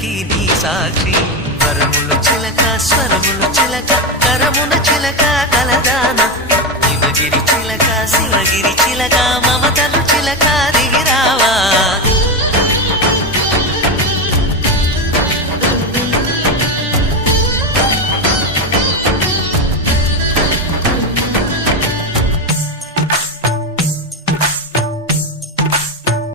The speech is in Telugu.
ఎప్పటికీ నీ సాక్షి వరముల చిలక స్వరముల చిలక కరమున చిలక కలదాన హిమగిరి చిలక శివగిరి చిలక మమతలు చిలక